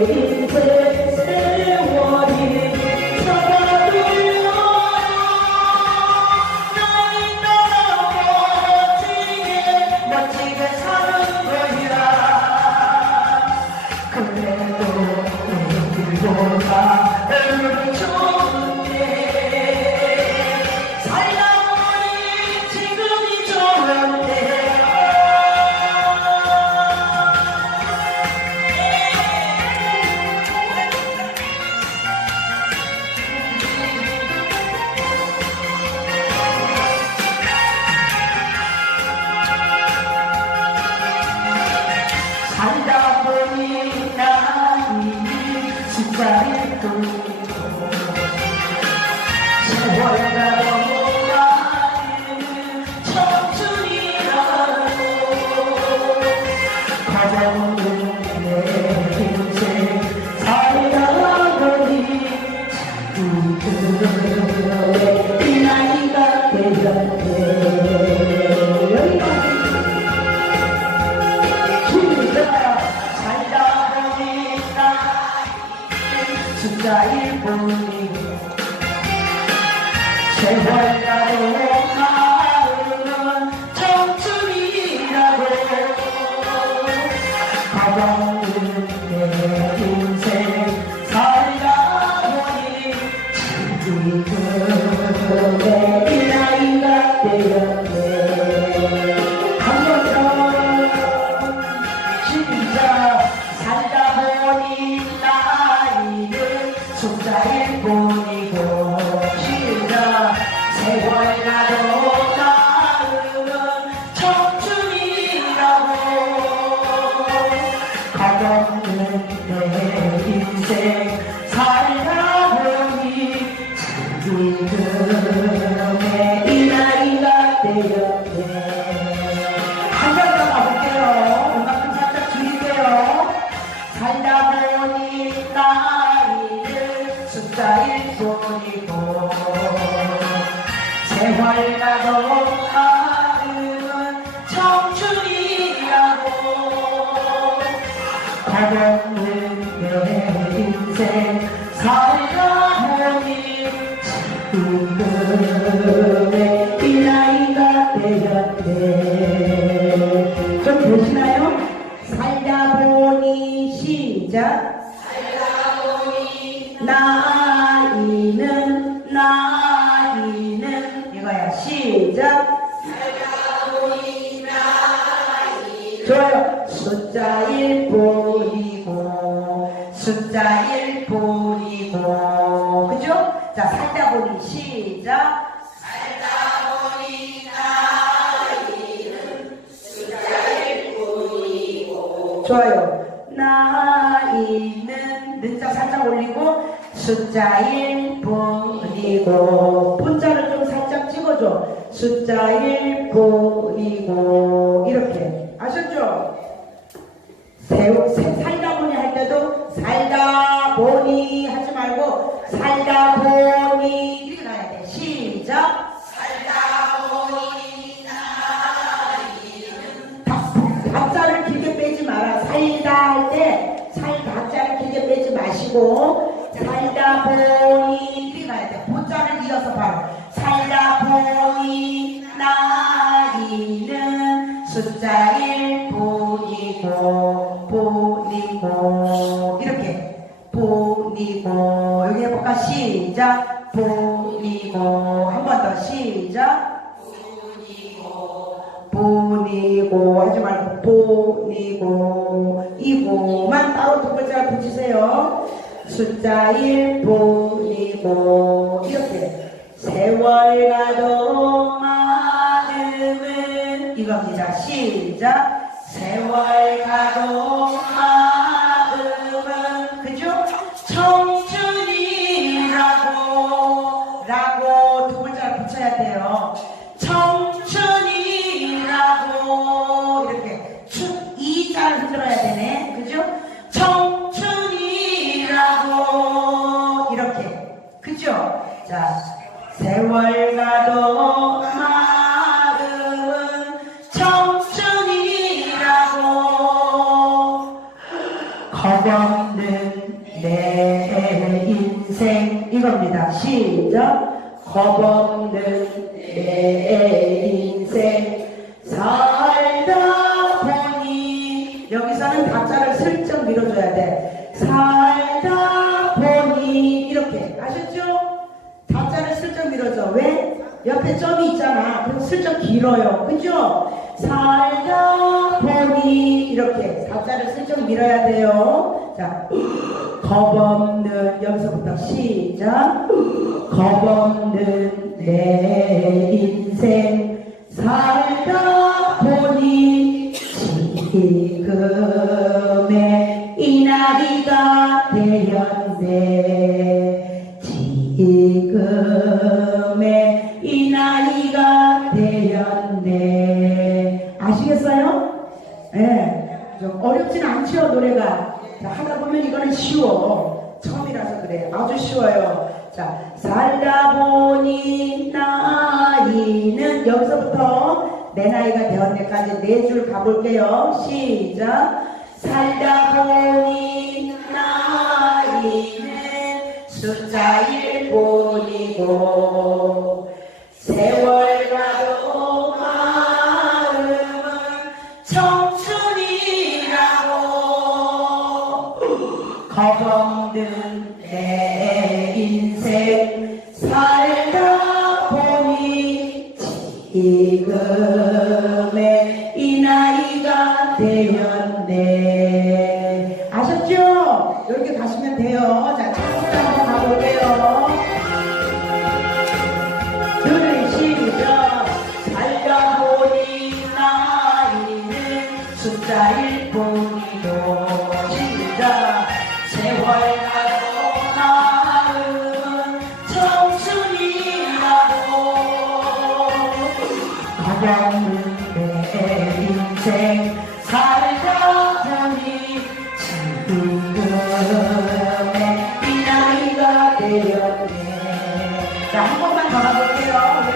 내인 내 나이가 되었 가볍는 내 인생 살다 보니 지금의 시작. 나이는 나이는 이거야 시작. 좋아요. 숫자일 뿐이고 숫자일 뿐이고. 그죠? 자 살다 보니 시작. 좋아요. 나이는 는자 살짝 올리고 숫자일 뿐이고 분자를 좀 살짝 찍어줘. 숫자일 뿐이고 이렇게 아셨죠? 세, 세- 살다 보니 할 때도 살다 보니 하지 말고 살다 보니 이렇게 나야 돼. 시작. 마시고 살다 보니 이렇게 가야 돼. 보자를 이어서 바로. 살다 보니 나이는 숫자일 뿐이고 뿐이고. 이렇게. 뿐이고. 여기 해볼까? 시작. 뿐이고. 한 번 더. 시작. 뿐이고. 하지 말고. 뿐이고. 이고만 따로 두 글자 붙이세요 숫자일 뿐이고 이렇게. 세월 가도 마음은 이겁니다. 시작. 세월 가도 마음은 이겁니다. 시작. 겁없는 내 인생 살다 보니 여기서는 박자를 슬쩍 밀어줘야 돼. 살다 보니 이렇게 아셨죠? 박자를 슬쩍 밀어줘. 왜? 옆에 점이 있잖아. 그럼 슬쩍 길어요. 그죠? 살다 보니 이렇게 박자를 슬쩍 밀어야 돼요. 자, 여기서 부터 시작. 겁없는 내 인생 살다 보니 지금의 이 나이가 되었네. 지금의 이 나이가 되었네. 아시겠어요? 예, 좀 어렵진 않죠 노래가. 자, 하다 보면 이거는 쉬워 이가 되었네까지 네 줄 가볼게요. 시작. 살다 보니 나이는 숫자일 뿐이고 세월 가도 마음은 청춘이라고. 겁없는 내 인생 살다 보니 지금 이렇게 가시면 돼요. 자 자, 한 번만. 여러분들.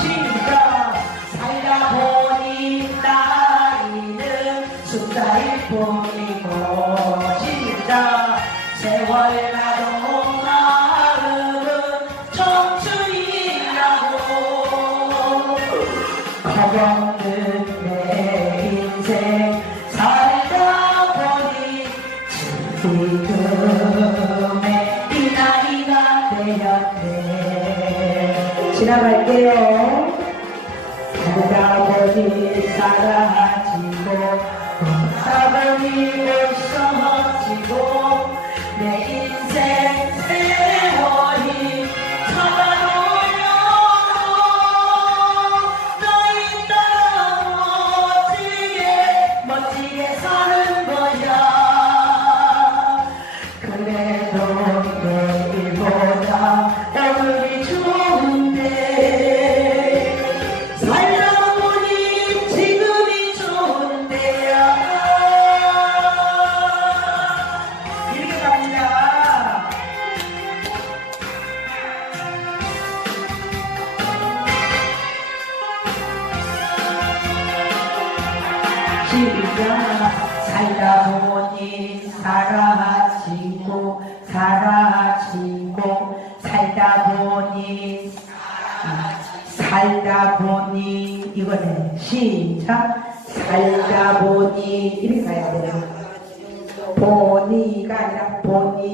시작. 살다 보니 나이는 숫자일 뿐 지나갈게요. 사라지고 걷다 보니 벌써지고 내 인생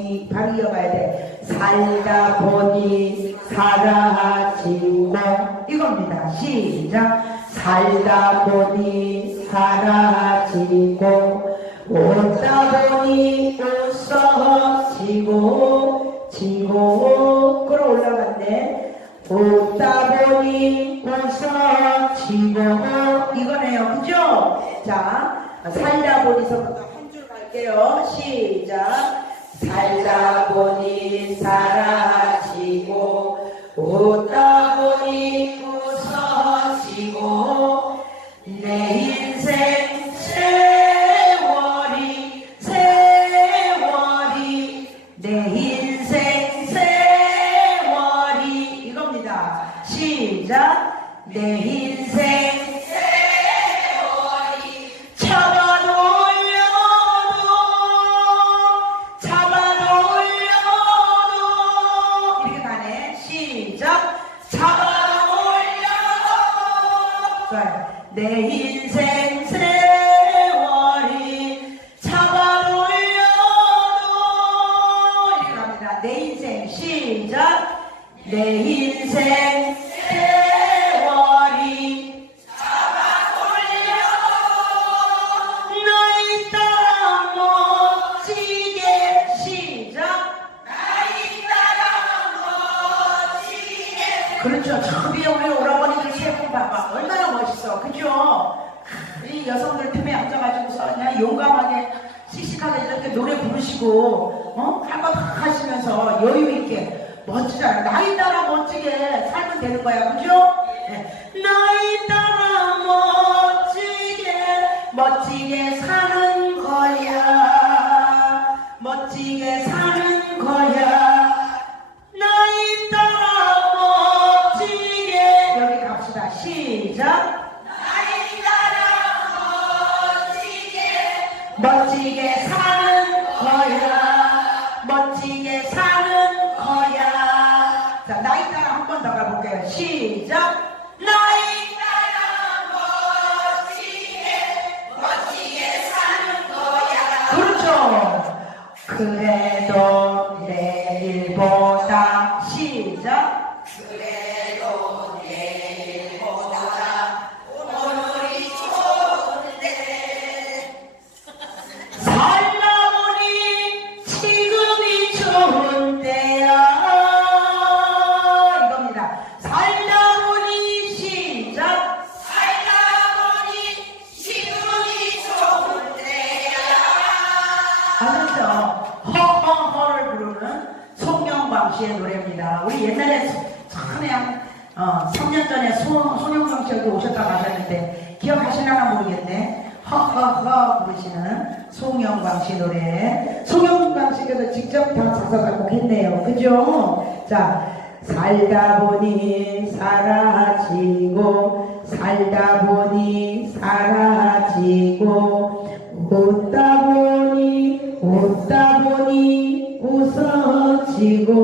보니 바로 이어가야 돼. 살다 보니 사라지고 이겁니다. 시작. 살다 보니 사라지고 웃다 보니 웃어지고 지고 끌어올라갔네. 웃다 보니 웃어지고. 이거네요. 그죠? 자 살다 보니서부터 한 줄 갈게요. 시작 살다 보니 사라지고 웃다 인생 세월이 잡아놓으려도. 이렇게 갑니다. 내 인생 시작. 내 인생 부르시고 어? 다 하시면서 여유 있게 멋지잖아 나이 따라 멋지게 살면 되는 거야 그죠? 네. 나이 따라 멋지게 멋지게 사는 거야 멋지게 사는 거야 씨의 노래입니다. 우리 옛날에 처음에 한 어, 3년 전에 소, 송영광 씨 여기 오셨다고 하셨는데 기억하시나 모르겠네. 허허허 부르시는 송영광 씨 노래. 송영광 씨께서 직접 다 작사 작곡했네요. 그죠? 자, 살다 보니 사라지고 살다 보니 사라지고 웃다 보니 웃다 보니 웃어지고.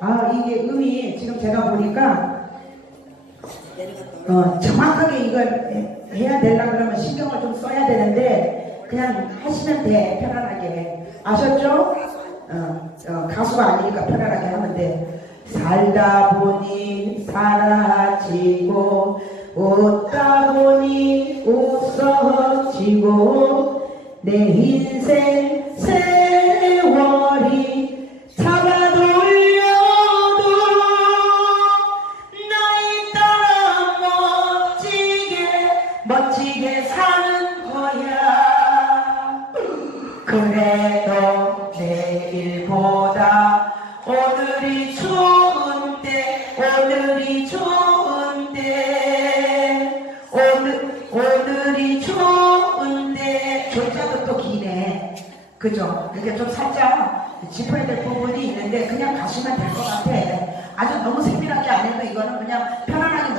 아 이게 음이 지금 제가 보니까 어, 정확하게 이걸 해- 해야 되려 그러면 신경을 좀 써야 되는데 그냥 하시면 돼 편안하게. 아셨죠? 어, 어, 가수가 아니니까 편안하게 하면 돼. 살다 보니 사라지고 웃다 보니 웃어지고 내 인생 세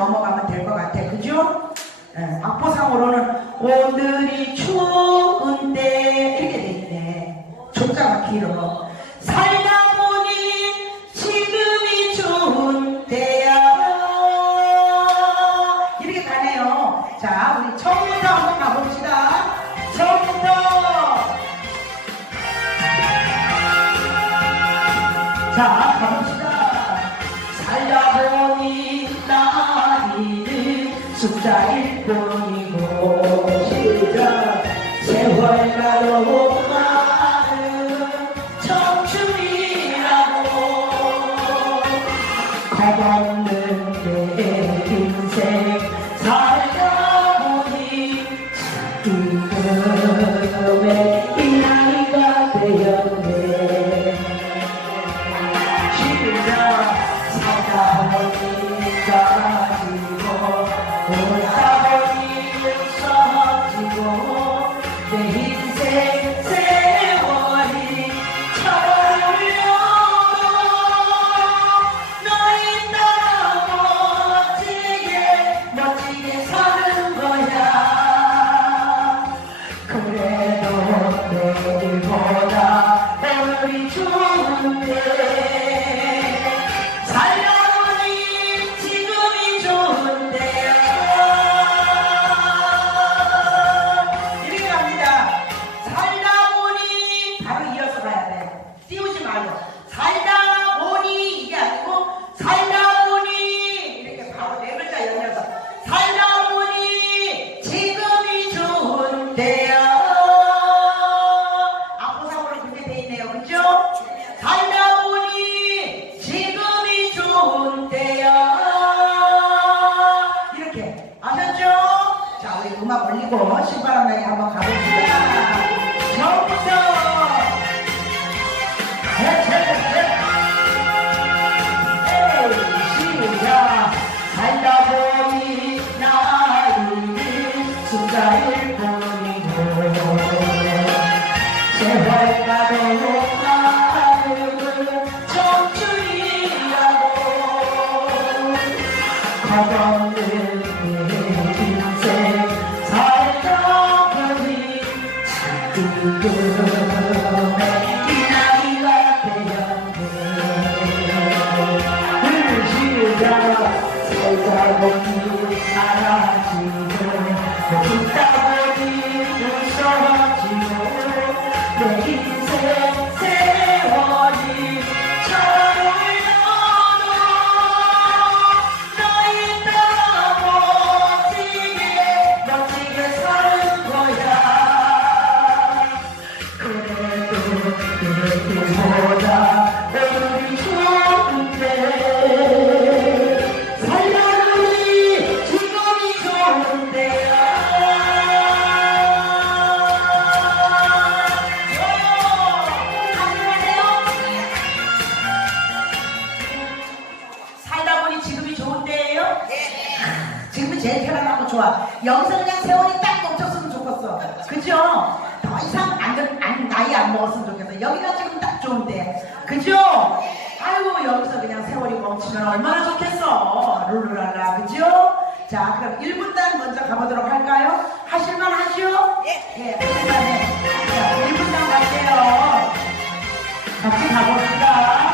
넘어가면 될 것 같아. 그죠? 예, 악보상으로는 오늘이 추운데 이렇게 돼 있네. 조자가 길어. 살다 보니 지금이 좋은 때야. 이렇게 가네요. 자 우리 처음부터 한번 가봅시다. 처음부터 자 숫자일 뿐이고 시작. 세월 가도 숫자일 뿐이고. 가도 나는 청춘이라고 겁없는 내 인생 살다 보니 지금의 이 내 군대예요? 네. 아, 지금은 제일 편안하고 좋아. 여기서 그냥 세월이 딱 멈췄으면 좋겠어. 그죠? 더 이상 안, 안, 나이 안 먹었으면 좋겠어. 여기가 지금 딱 좋은데. 그죠? 아이고, 여기서 그냥 세월이 멈추면 얼마나 좋겠어. 룰루랄라. 그죠? 자, 그럼 1분단 먼저 가보도록 할까요? 하실만 하시오? 예. 예, 자, 1분단 갈게요. 같이 가봅시다.